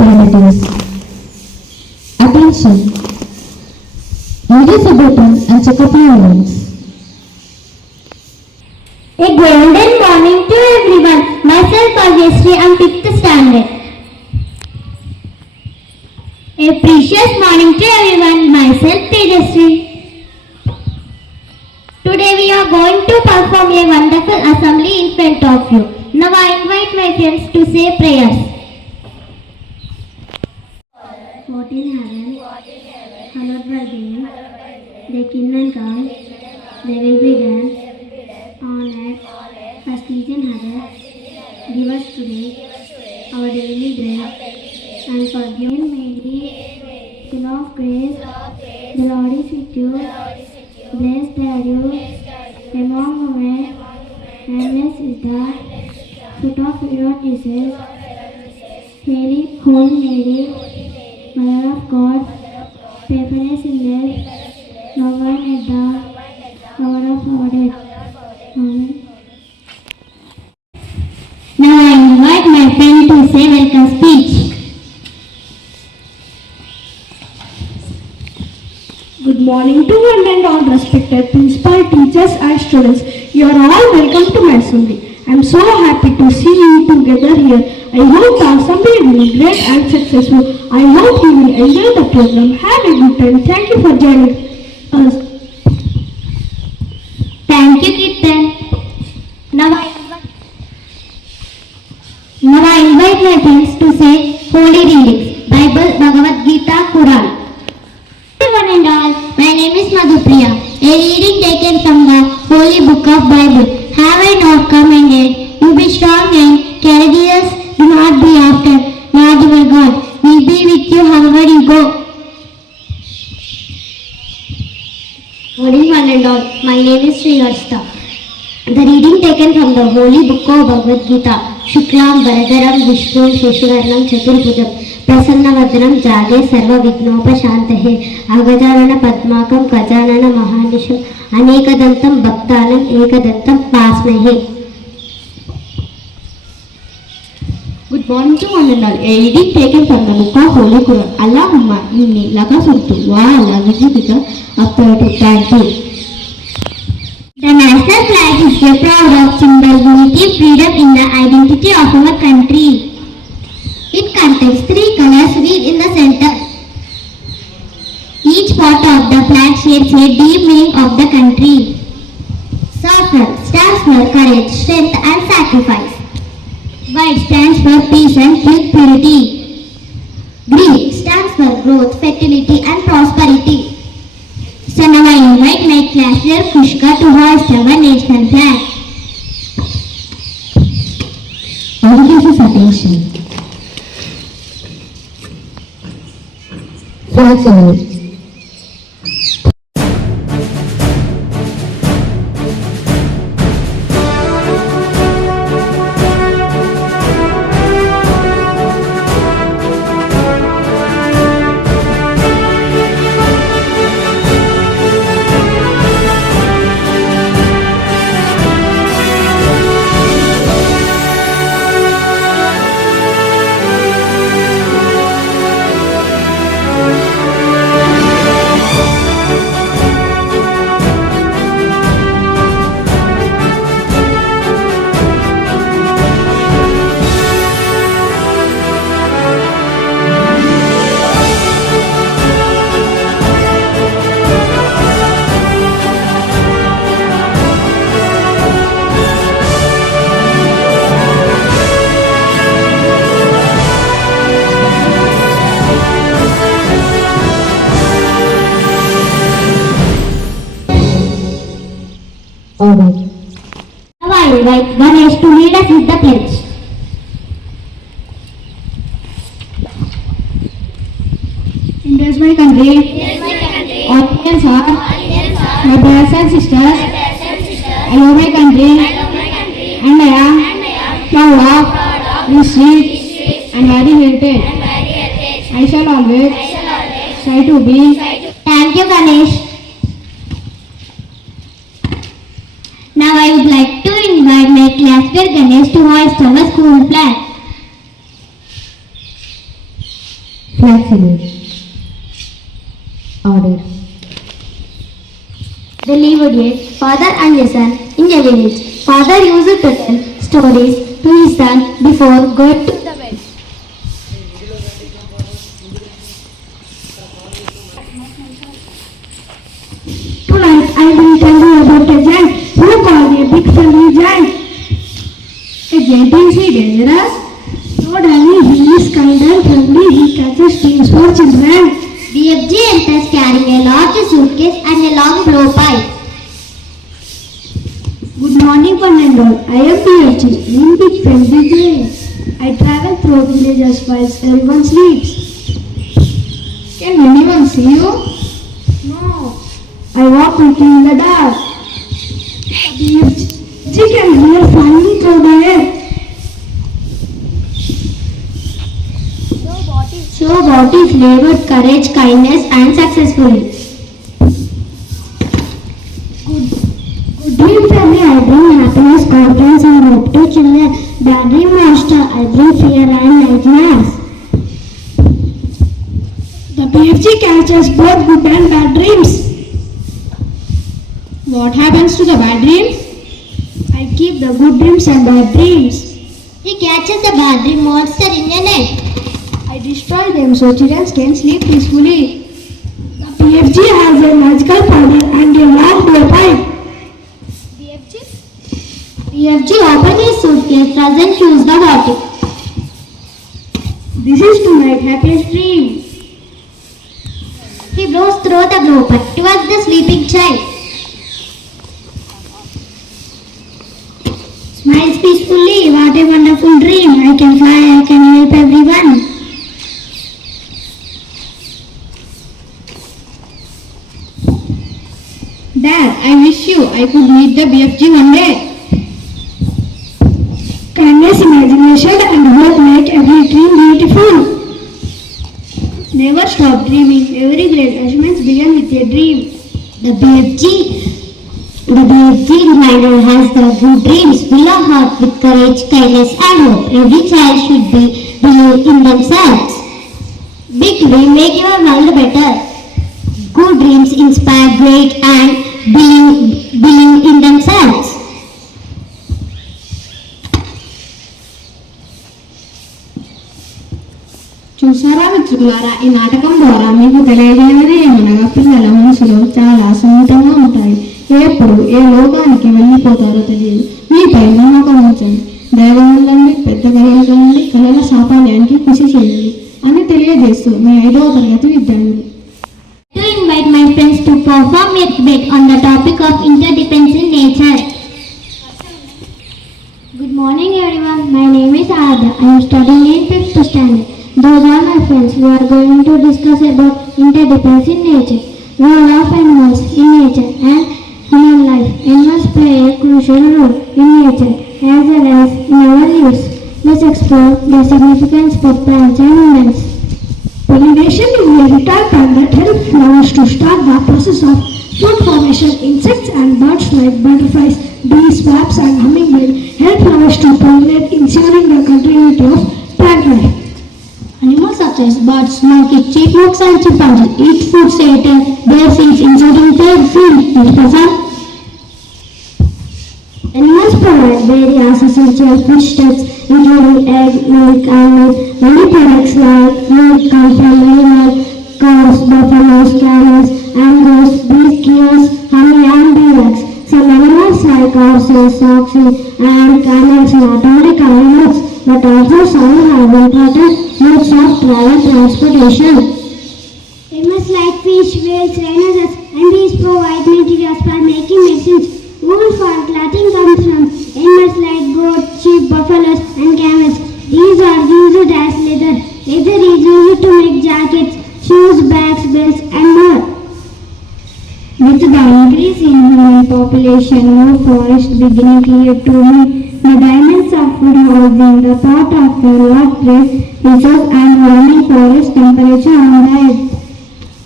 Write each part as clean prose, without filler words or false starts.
Senators. Attention. Ladies a button and check up your lungs. A golden morning to everyone. Myself Bhagyashree, I'm 5th standard. A precious morning to everyone. Myself Tejashree. Today we are going to perform a wonderful assembly in front of you. Now I invite my friends to say prayers. What in heaven, hallowed by thee, thy kingdom come, thy will be done, on earth as it is in heaven. Give us today our daily bread, and forgive Mary, full of grace, the Lord is with you. Blessed are you among women, and blessed is the fruit of your womb, Jesus. Hail, Holy Mary, Mother of God, pray for us sinners, now and at the hour of our death. Amen. Now I invite my friend to say welcome speech. Good morning to one and all respected principal, teachers and students. You are all welcome to my assembly. I am so happy to see you together here. I hope the assembly will be great and successful. I hope you will enjoy the program. Have a good time. Thank you for joining us. Thank you, Kirtan. Now I invite my friends to say holy readings. Bible, Bhagavad Gita, Quran. Everyone and all, my name is Madhupriya. A reading taken from the Holy Book of Bible. Have I not commanded you be strong and courageous? Do not be after Lord your God will be with you however you go. Morning one and all, my name is Sri Harshita. The reading taken from the Holy Book of Bhagavad Gita. Shuklam Varadaram Vishnu Sheshuvarnam Chaturbhujam Prasannavadram Jade Sarva Vignopashantahe Agajarana Padmakam Gajanana Mahanisham Anekadantam Bhaktanam Ekadantam Pasmahe. Good morning to one and all. A reading taken from the book of Holy Quran. Allahumma inni laka suntu wa ala vijibika after thank you. The national flag is a proud symbol, unity, freedom in the identity of our country. It contains 3 colors weaved in the center. Each part of the flag shares a deep meaning of the country. Safran stands for courage, strength and sacrifice. White stands for peace and purity. Green stands for growth, fertility and prosperity. So now I invite my class leader Kushka to hoist our national flag. Audience's attention. Flag salute. Alright. Now I invite Ganesh to lead us with the pledge. India is my country. All Indians are my brothers and sisters. I love my country. And I am proud of this rich and very heritage. I shall always try to be. Thank you, Ganesh. Now I would like to invite my classmate Ganesh to hoist our school flag. Flexible. Order. They lived a father and a son in a village. Father used to tell stories to his son before going to the bed. Tonight I will tell you about a giant who called a big friendly giant. A giant is he dangerous? No, Danny, he is kind and friendly. He catches things for children. BFG enters carrying a large suitcase and a long blowpipe. Good morning, Fernando. I am BFG, in big friendly giant. I travel through villages while everyone sleeps. Can anyone see you? No. I walk quickly in the dark. BFG can hear flying through the air. So what is labeled courage, kindness and successfully? Good dream family, I bring happiness, confidence and hope to children. Bad dream master, I bring fear and nightmares. The BFG catches both good and bad dreams. What happens to the bad dreams? I keep the good dreams and bad dreams. He catches the bad dream monster in a net. I destroy them so children can sleep peacefully. The BFG has a magical powder and a long blowpipe. BFG opens his suitcase, doesn't choose the bottle. This is tonight's happiest dream. He blows through the blowpipe towards the sleeping child. Smiles peacefully. What a wonderful dream. I can fly, I can help everyone. Dad, I wish I could meet the BFG one day. Kindness, imagination and hope make every dream beautiful. Never stop dreaming. Every great achievement begins with a dream. The BFG reminder has the good dreams fill our heart with courage, kindness and hope. Every child should believe in themselves. Big dream make your world better. Good dreams inspire great and believe in themselves. చూసారా మిత్రులారా, ఈ నాటకం ద్వారా మీకు తెలియజేయనిది ఏమనగా పిల్లల మనసులో చాలా సున్నితంగా ఉంటాయి. ఎప్పుడు ఏ లోకానికి వెళ్ళిపోతారో తెలియదు. మీపై నమ్మకం ఉంచండి, ధైర్యం ఉండండి, పెద్ద కళలు కలండి, కళల సాఫల్యానికి కృషి చేయండి అని తెలియజేస్తూ మీ 5వ తరగతి విద్యార్థులు. To invite my friends to perform a debate on the topic of interdependence in nature. Good morning everyone. My name is Aradhya. I am studying in 5th standard. Those are my friends. We are going to discuss about interdependence in nature, role of animals in nature and human life. Animals play a crucial role in nature as well as in our lives. Let's explore the significance for plants and humans. Pollination is a vital plant that helps flowers to start the process of food formation. Insects and birds like butterflies, bees, wasps and hummingbirds help flowers to pollinate, ensuring the continuity of plant life. Animals such as birds, monkeys, chipmunks and chimpanzees eat food at their seeds, ensuring their food. Animals provide various essential foodstuffs including egg, milk and meat. Many products like milk come from animals, cows, buffaloes, camels and goats, bees, cows, honey and beeswax. Some animals like horses, oxen and camels not only carry milk but also some have important modes of travel transportation. Animals like fish, whales, rhinoceros and bees provide materials for making medicines. Wool for clothing comes from animals like goats, sheep, buffaloes and camels. These are used as leather. Leather is used to make jackets, shoes, bags, belts and more. With the increase in human population, more forests beginning cleared to meet the demands of food housing, the thought of the lot trade, resource and warming forest temperature on the earth.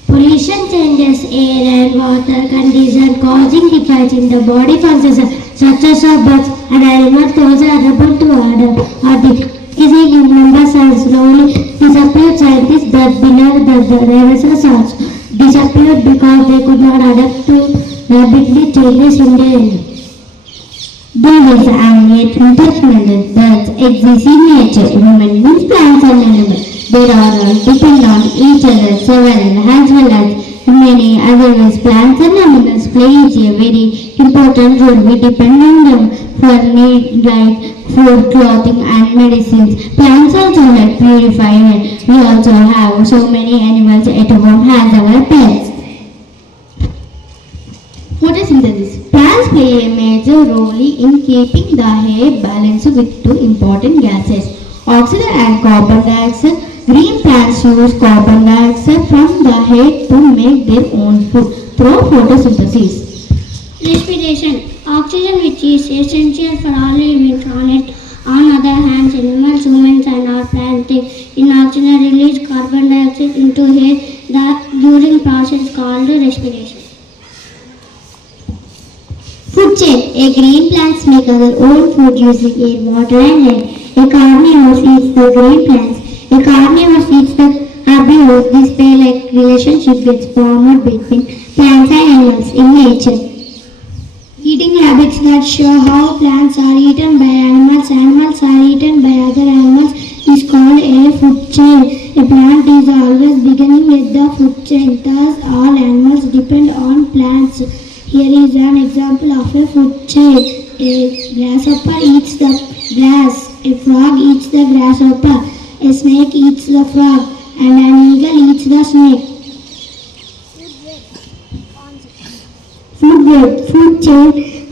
Pollution changes air and water condition, causing defects in the body functions such as birds and animals. Those are able to order or decreasing in numbers and slowly disappear. Scientists that beneath the dinosaurs also disappeared because they could not adapt to rapidly changes in their environment. These and yet interdependent birds exist in nature. Human beings, plants and animals. They are all depend on each other survival as well as in many other ways. Plants and animals play a very important role. We depend on them for need like food, clothing and medicines. Plants also help purify air. We also have so many animals at home as our pets. Photosynthesis. Plants play a major role in keeping the air balanced with two important gases, oxygen and carbon dioxide. Green plants use carbon dioxide from the air to make their own food through photosynthesis. Respiration. Oxygen, which is essential for all living on it. On other hand, animals, humans and our plants take in oxygen release carbon dioxide into air that during process called respiration. Food chain. A green plants make their own food using air, water and land. A carnivore eats the green plants. A carnivore eats the herbivores. This pair-like relationship gets formed between plants and animals in nature. Eating habits that show how plants are eaten by animals, animals are eaten by other animals is called a food chain. A plant is always beginning with the food chain. Thus, all animals depend on plants. Here is an example of a food chain. A grasshopper eats the grass. A frog eats the grasshopper. A snake eats the frog. And an eagle eats the snake.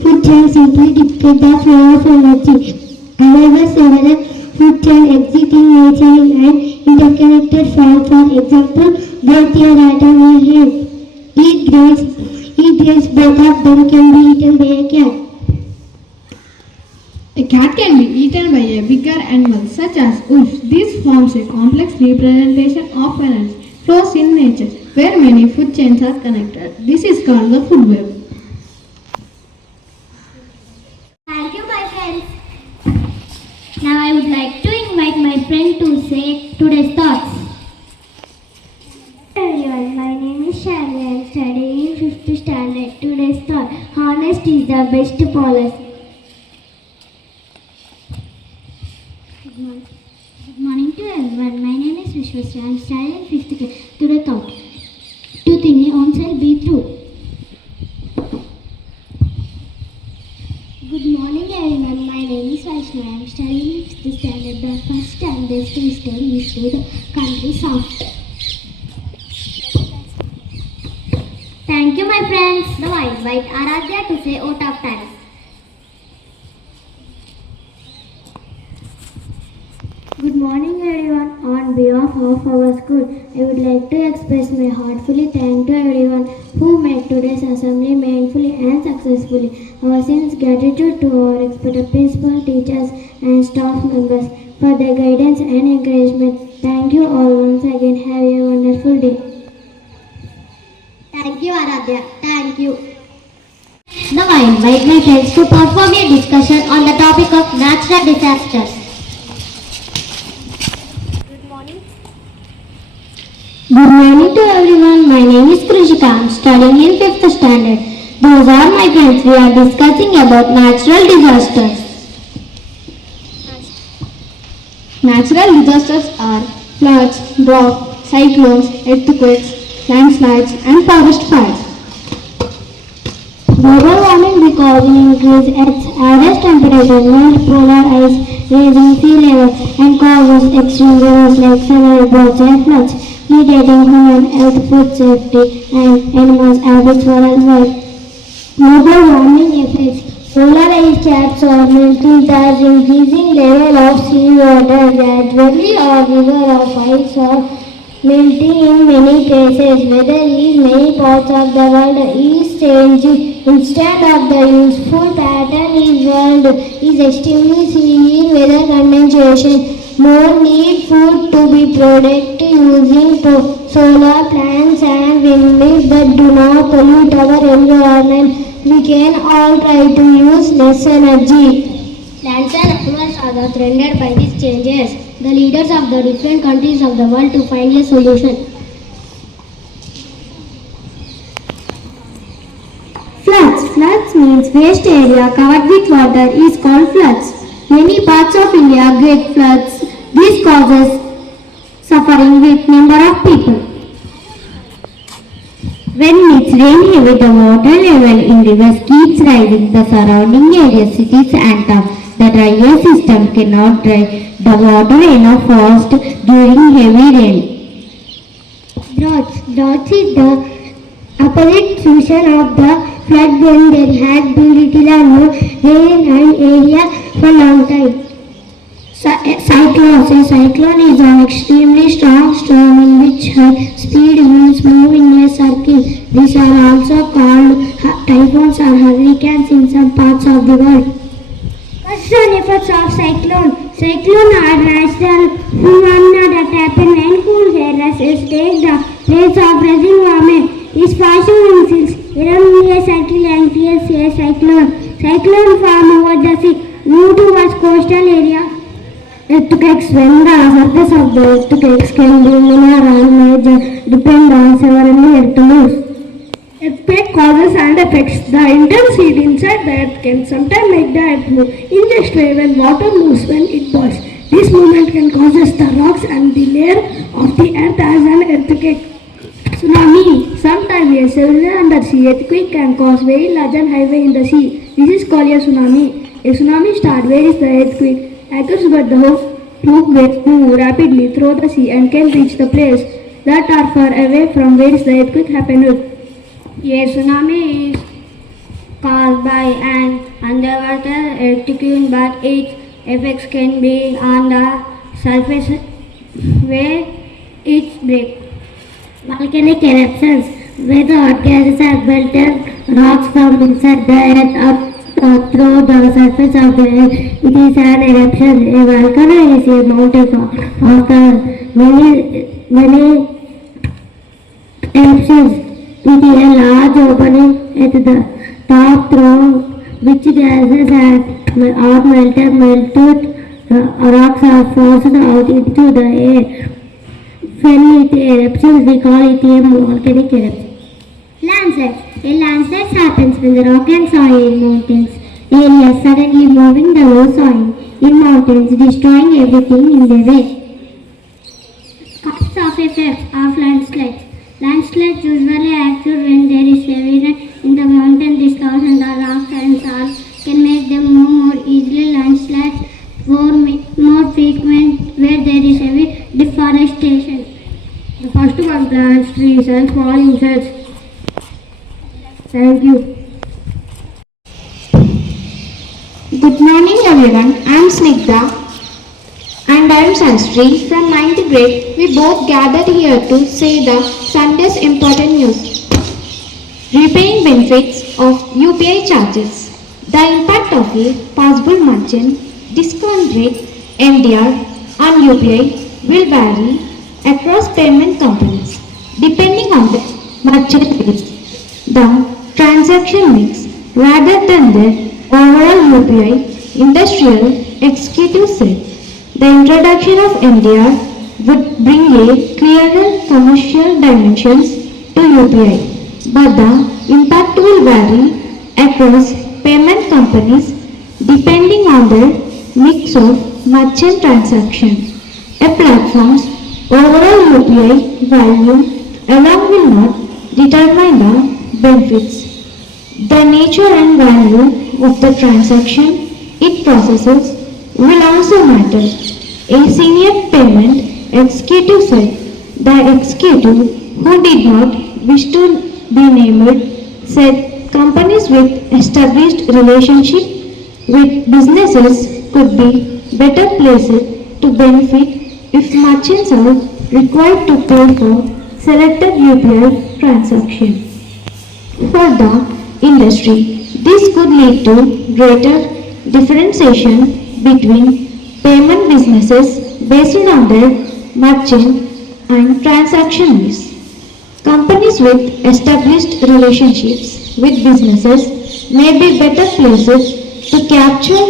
Food chain simply dictate the flow of energy. However, several food chain exist in nature in an interconnected form. For example, both your item will help. Eat grains, both of them can be eaten by a cat. A cat can be eaten by a bigger animal such as wolf. This forms a complex representation of energy flows in nature where many food chains are connected. This is called the food web. Thank you, my friends. Now I would like to invite my friend to say today's thoughts. Hello everyone, my name is Shani. I am studying in 5th standard. Today's thought: honesty is the best policy. Good morning to everyone. My name is Vishwasya. I am studying in 5th grade. Today's thought: to think oneself be true. Good morning everyone, my name is Vaishnavi. I am studying in 5th standard. The first and best wisdom is to the country soft. Thank you my friends. Now I invite Aradhya to say vote of thanks. Good morning everyone. On behalf of our school, I would like to express my heartfelt thanks to everyone who made today's assembly meaningfully and successfully. Our sincere gratitude to our expert principal, teachers and staff members for their guidance and encouragement. Thank you all once again. Have a wonderful day. Thank you Aradhya. Thank you. Now I invite my friends to perform a discussion on the topic of natural disasters. Good morning to everyone. My name is Krishika. I am studying in 5th standard. Those are my friends. We are discussing about natural disasters. Natural disasters are floods, drought, cyclones, earthquakes, landslides and forest fires. Global warming because increased Earth's average temperature, melts polar ice, raising sea level and causes extreme rivers like several droughts and floods, mitigating human health, food safety and animals' habits worldwide. Global warming effects. Polar ice caps are melting, thus increasing level of sea water. Gradually, a river of ice are melting in many places. Weather in many parts of the world is changing. Instead of the useful pattern is world is extremely severe weather condensation. More need food to be produced using solar plants and windmills that do not pollute our environment. We can all try to use less energy. Plants and animals are threatened by these changes. the leaders of the different countries of the world to find a solution. Floods. Floods means vast area covered with water is called floods. Many parts of India get floods. This causes suffering with number of people. When it's rain heavy, the water level in rivers keeps rising. The surrounding areas, cities and towns, the dryer system cannot dry the water enough fast during heavy rain. Droughts. Droughts is the opposite solution of the flood when there has been little or no rain in an area for long time. Cyclones. A cyclone is an extremely strong storm in which high speed winds move in a circle. These are also called typhoons or hurricanes in some parts of the world. Causes and effects of cyclone. Cyclone are natural phenomena that happen when cool air masses take the place of rising warm air. This passing winds around a circle and creates a cyclone. Cyclone form over the sea, move towards coastal area. Earthquakes. When the surface of the earthquakes can be lunar or major, depend on several earth moves. Earthquake causes and effects. The intense heat inside the earth can sometimes make the earth move in just way when water moves when it boils. This movement can cause the rocks and the layer of the earth as an earthquake. Tsunami. Sometimes a severe undersea earthquake can cause very large and high wave in the sea. This is called a tsunami. A tsunami starts where is the earthquake occurs, but the whole waves move rapidly through the sea and can reach the place that are far away from where the earthquake happened. A tsunami is caused by an underwater earthquake, but its effects can be on the surface where it breaks. Volcanic eruptions, where the hot gases are melted rocks from inside the earth up through the surface of the earth. It is an eruption. A volcano is a mountain of many eruptions with a large opening at the top through which gases are melted rocks are forced out into the air. When it eruptions, we call it a volcanic eruption. Landslides. A landslide happens when the rock and soil in mountains Areas suddenly moving the low soil in mountains, destroying everything in their way. Causes of effects of landslides. Landslides usually occur when there is heavy rain in the mountain. This clouds and the rocks and salt can make them move more easily. Landslides more frequent where there is heavy deforestation. The first one plants, trees and small insects. Thank you. Good morning everyone, I am Snigdha and I am Sanstri from 9th grade. We both gathered here to say the Sunday's important news. Repaying benefits of UPI charges. The impact of a possible merchant discount rate MDR on UPI will vary across payment companies depending on the merchant base, the transaction mix rather than the overall UPI, Industrial Executive said. The introduction of MDR would bring a clearer commercial dimensions to UPI, but the impact will vary across payment companies depending on their mix of merchant transactions. A platform's overall UPI value alone will not determine the benefits. The nature and value of the transaction it processes will also matter. A senior payment executive said the executive, who did not wish to be named, said companies with established relationship with businesses could be better placed to benefit if merchants are required to pay for selected UPI transaction. For the industry, this could lead to greater differentiation between payment businesses based on their merchant and transaction mix. Companies with established relationships with businesses may be better placed to capture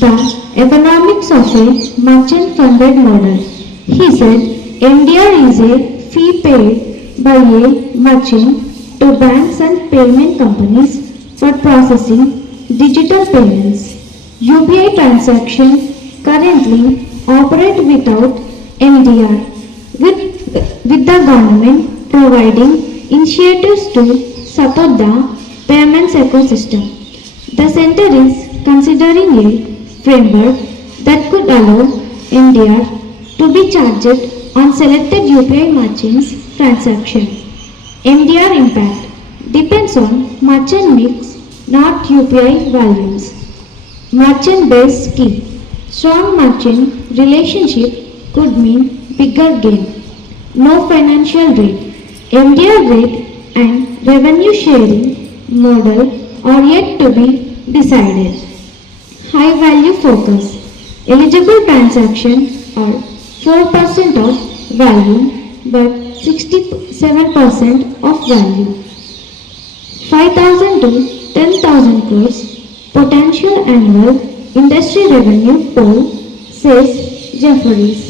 the economics of a merchant-funded model. He said, MDR is a fee paid by a merchant to banks and payment companies for processing digital payments. UPI transactions currently operate without MDR, with the government providing initiatives to support the payments ecosystem. The center is considering a framework that could allow MDR to be charged on selected UPI merchants transaction. MDR impact depends on merchant mix, not UPI volumes. Merchant base key. Strong merchant relationship could mean bigger gain. No financial rate. MDR rate and revenue sharing model are yet to be decided. High value focus. Eligible transactions are 4% of value but 67% of value. 5,000 to 10,000 crores potential annual industry revenue pool, says Jefferies.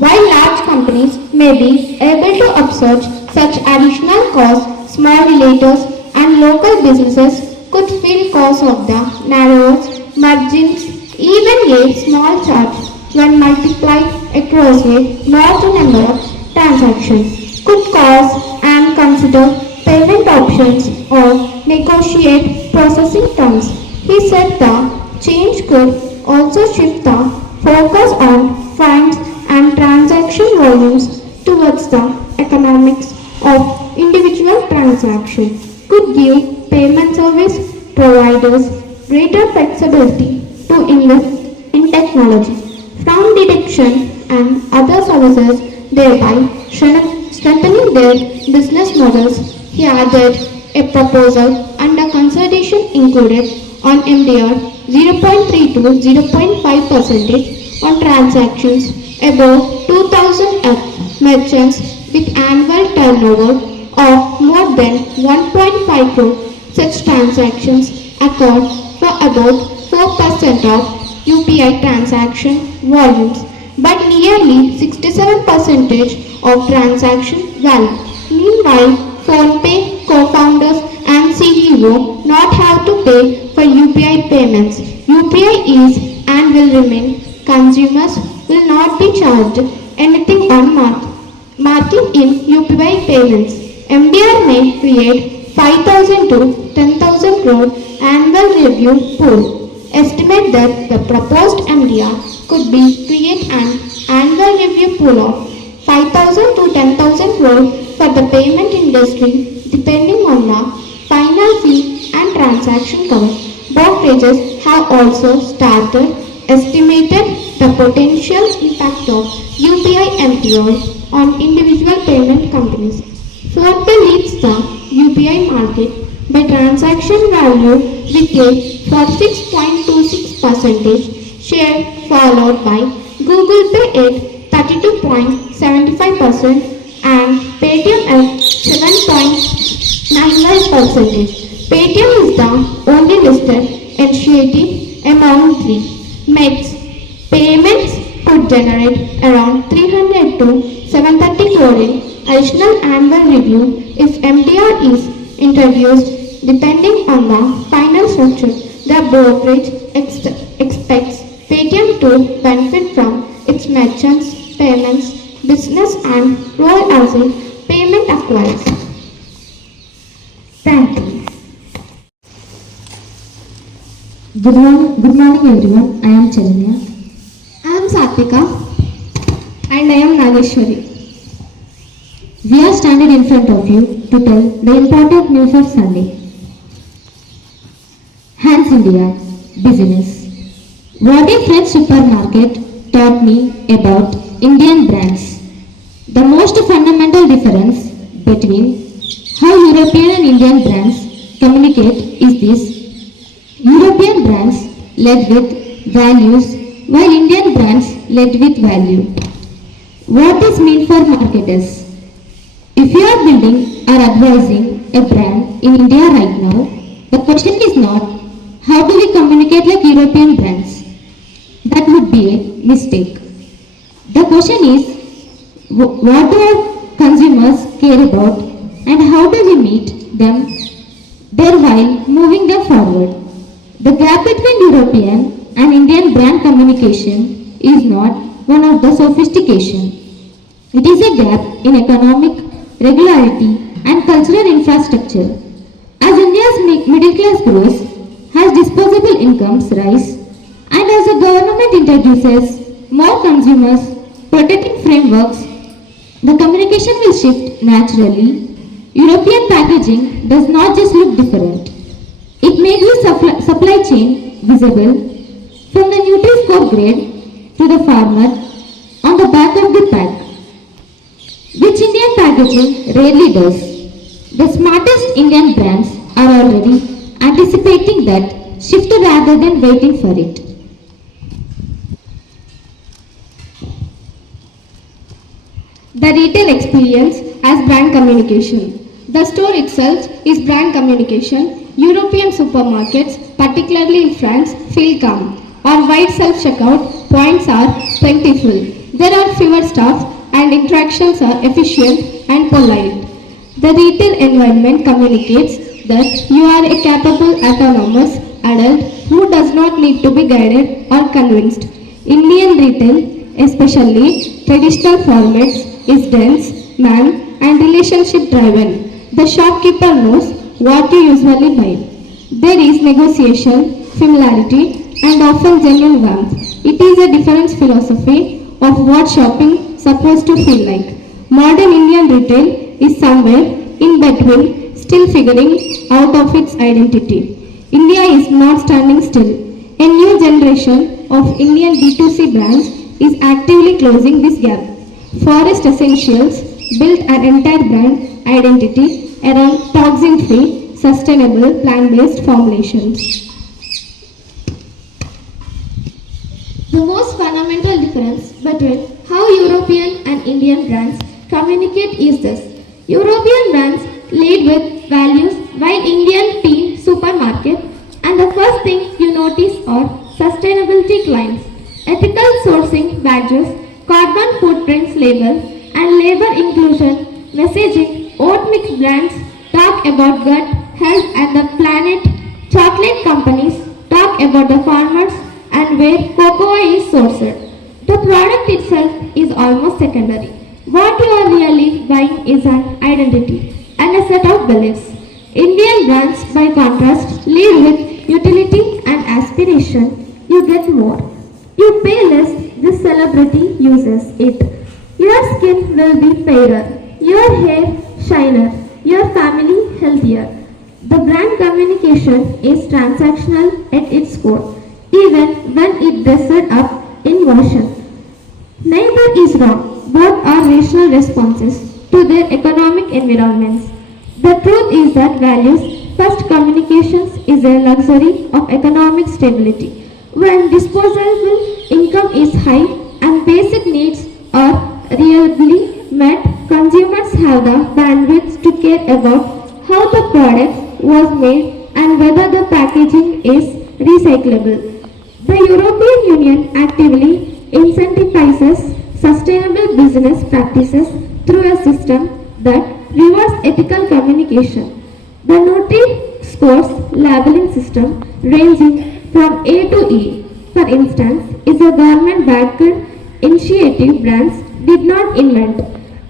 While large companies may be able to absorb such additional costs, small retailers and local businesses could feel costs of the narrowest margins. Even a small charge, when multiplied across a large number of transactions, could cause and consider payment options or negotiate processing terms. He said the change could also shift the focus on funds and transaction volumes towards the economics of individual transactions, could give payment service providers greater flexibility to invest in technology, fraud detection and other services, thereby strengthening their business models. He added a proposal under consideration included on MDR 0.3 to 0.5 percentage on transactions above 2,000 merchants with annual turnover of more than 1.5 crore. Such transactions account for about 4% of UPI transaction volumes, but nearly 67% of transaction value. Meanwhile, PhonePe co-founders and CEO not have to pay for UPI payments. UPI is and will remain. Consumers will not be charged anything on marking in UPI payments. MDR may create 5,000 to 10,000 crore annual revenue pool. Estimate that the proposed MDR could be create an annual revenue pool of 5,000 to 10,000 crore for the payment industry, depending on the final fee and transaction cover. Brokerages have also started estimated the potential impact of UPI MDR on individual payment companies. PhonePe leads the UPI market by transaction value with a 46.26% share, followed by Google Pay at 32.75% and Paytm at 7.99%. Paytm is the only listed initiative among three. MEX payments could generate around 300 to 730 crore in additional annual revenue if MDR is introduced, depending on the final structure. The brokerage expects Paytm to benefit from its merchants, payments, business and role as a payment acquirer. Thank you. Good morning everyone. I am Chalanya. I am Satvika and I am Nageshwari. We are standing in front of you to tell the important news of Sunday. Hans India Business. What a French supermarket taught me about Indian brands. The most fundamental difference between how European and Indian brands communicate is this. European brands led with values while Indian brands led with value. What this means for marketers? If you are building or advising a brand in India right now, the question is not how do we communicate like European brands. That would be a mistake. The question is what do our consumers care about and how do we meet them there while moving them forward. The gap between European and Indian brand communication is not one of the sophistication. It is a gap in economic regularity and cultural infrastructure. As India's middle class grows, as disposable incomes rise, and as the government introduces more consumers protecting frameworks, the communication will shift naturally. European packaging does not just look different. It makes the supply chain visible from the Nutri-Score grade to the farmer on the back of the pack, which Indian packaging rarely does. The smartest Indian brands are already anticipating that shift rather than waiting for it. The retail experience as brand communication. The store itself is brand communication. European supermarkets, particularly in France, feel calm. Our wide self-checkout points are plentiful. There are fewer staff and interactions are efficient and polite. The retail environment communicates that you are a capable, autonomous adult who does not need to be guided or convinced. Indian retail, especially traditional formats, is dense, man and relationship driven. The shopkeeper knows what you usually buy. There is negotiation, familiarity and often genuine warmth. It is a different philosophy of what shopping is supposed to feel like. Modern Indian retail is somewhere in between, still figuring out of its identity. India is not standing still. A new generation of Indian D2C brands is actively closing this gap. Forest Essentials built an entire brand identity around toxin-free, sustainable, plant-based formulations. The most fundamental difference between how European and Indian brands communicate is this. European brands lead with values while Indian teen supermarket and the first thing you notice are sustainability claims, ethical sourcing badges, carbon footprints labels and labor inclusion messaging. Oat mix brands talk about gut, health and the planet. Chocolate companies talk about the farmers and where cocoa is sourced. The product itself is almost secondary. What you are really buying is an identity and a set of beliefs. Indian brands, by contrast, lead with utility and aspiration. You get more. You pay less, this celebrity uses it. Your skin will be fairer, your hair shiner, your family healthier. The brand communication is transactional at its core, even when it dressed up in motion. Neither is wrong, both are rational responses to their economic environments. The truth is that values first communications is a luxury of economic stability. When disposable income is high and basic needs are reliably met, consumers have the bandwidth to care about how the product was made and whether the packaging is recyclable. The European Union actively incentivizes sustainable business practices through a system that rewards ethical communication. The Nutri-Score labeling system ranging from A to E, for instance, is a government-backed initiative brands did not invent.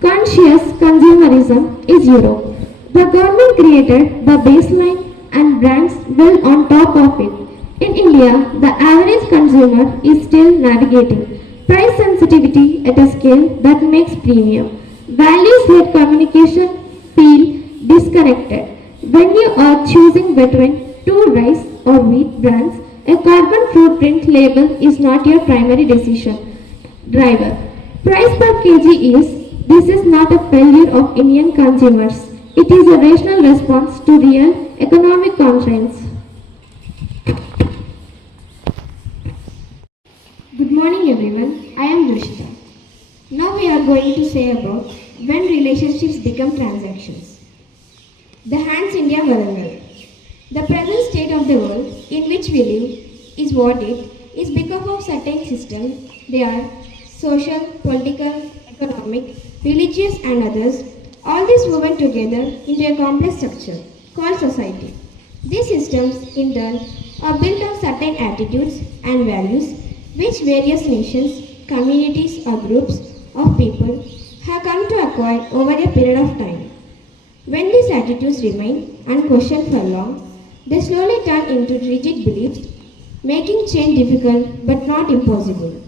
Conscious consumerism is Europe. The government created the baseline and brands built on top of it. In India, the average consumer is still navigating price sensitivity at a scale that makes premium. Values-led communication feel disconnected. When you are choosing between two rice or wheat brands, a carbon footprint label is not your primary decision driver. Price per kg this is not a failure of Indian consumers. It is a rational response to real economic constraints. Good morning everyone, I am Rushita. Now we are going to say about when relationships become transactions. The Hands India Varangal. The present state of the world in which we live is what it is because of certain systems. They are social, political, economic, religious and others. All these woven together into a complex structure called society. These systems in turn are built on certain attitudes and values which various nations, communities or groups of people have come to acquire over a period of time. When these attitudes remain unquestioned for long, they slowly turn into rigid beliefs, making change difficult but not impossible.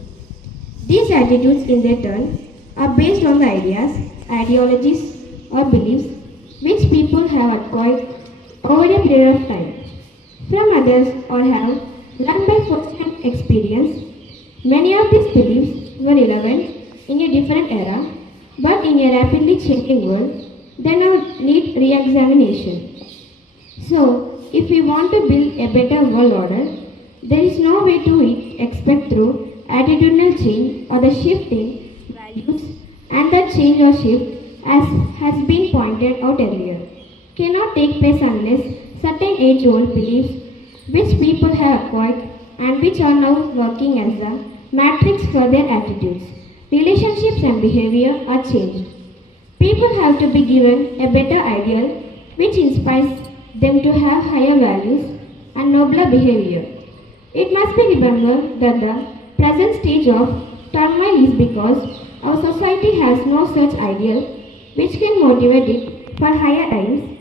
These attitudes in their turn are based on the ideas, ideologies or beliefs which people have acquired over a period of time from others or have learned by first-hand experience. Many of these beliefs were relevant in a different era, but in a rapidly changing world, they now need re-examination. So, if we want to build a better world order, there is no way to expect through attitudinal change or the shift in values, and that change or shift, as has been pointed out earlier, cannot take place unless certain age-old beliefs which people have acquired and which are now working as the matrix for their attitudes, relationships and behavior are changed. People have to be given a better ideal which inspires them to have higher values and nobler behavior. It must be remembered that the present stage of turmoil is because our society has no such ideal which can motivate it for higher aims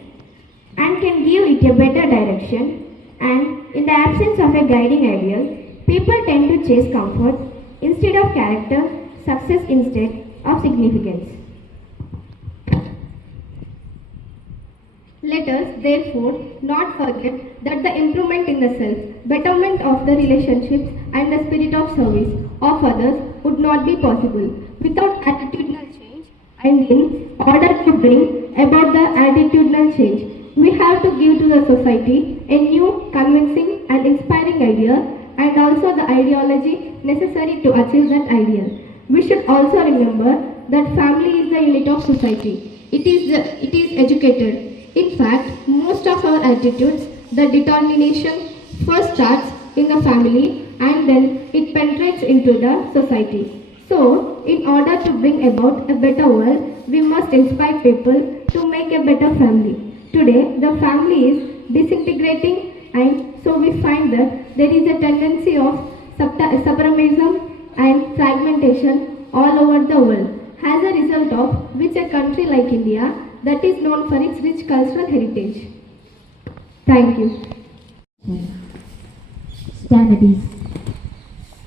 and can give it a better direction, and in the absence of a guiding ideal, people tend to chase comfort instead of character, success instead of significance. Let us, therefore, not forget that the improvement in the self, betterment of the relationships and the spirit of service of others would not be possible without attitudinal change, and in order to bring about the attitudinal change, we have to give to the society a new, convincing and inspiring idea and also the ideology necessary to achieve that ideal. We should also remember that family is the unit of society. It is educated. In fact, most of our attitudes, the determination first starts in the family and then it penetrates into the society. So, in order to bring about a better world, we must inspire people to make a better family. Today, the family is disintegrating, and so we find that there is a tendency of supremacism and fragmentation all over the world, as a result of which a country like India that is known for its rich cultural heritage. Thank you. Stand at ease.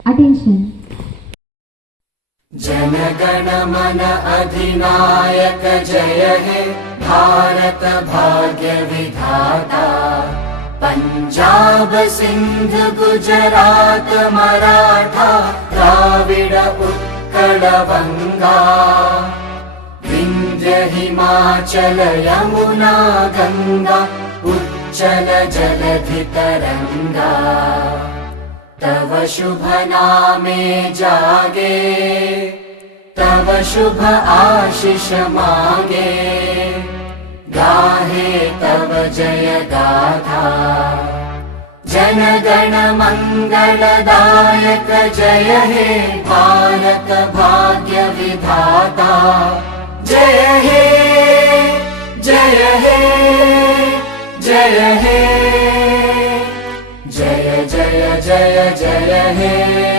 Attention. जनगण मन अधिनायक जय हे भारत भाग्य विधाता पंजाब सिंध गुजरात मराठा द्राविड उत्कल बंगा विंध्य हिमाचल यमुना गंगा उच्चल जलधि तरंगा तव शुभ नामे जागे तव शुभ आशीष मागे गाहे तव जय गाथा जन गण मंगलदायक जय हे भारत भाग्य विधाता जय हे जय हे जय हे जय जय जय जय हे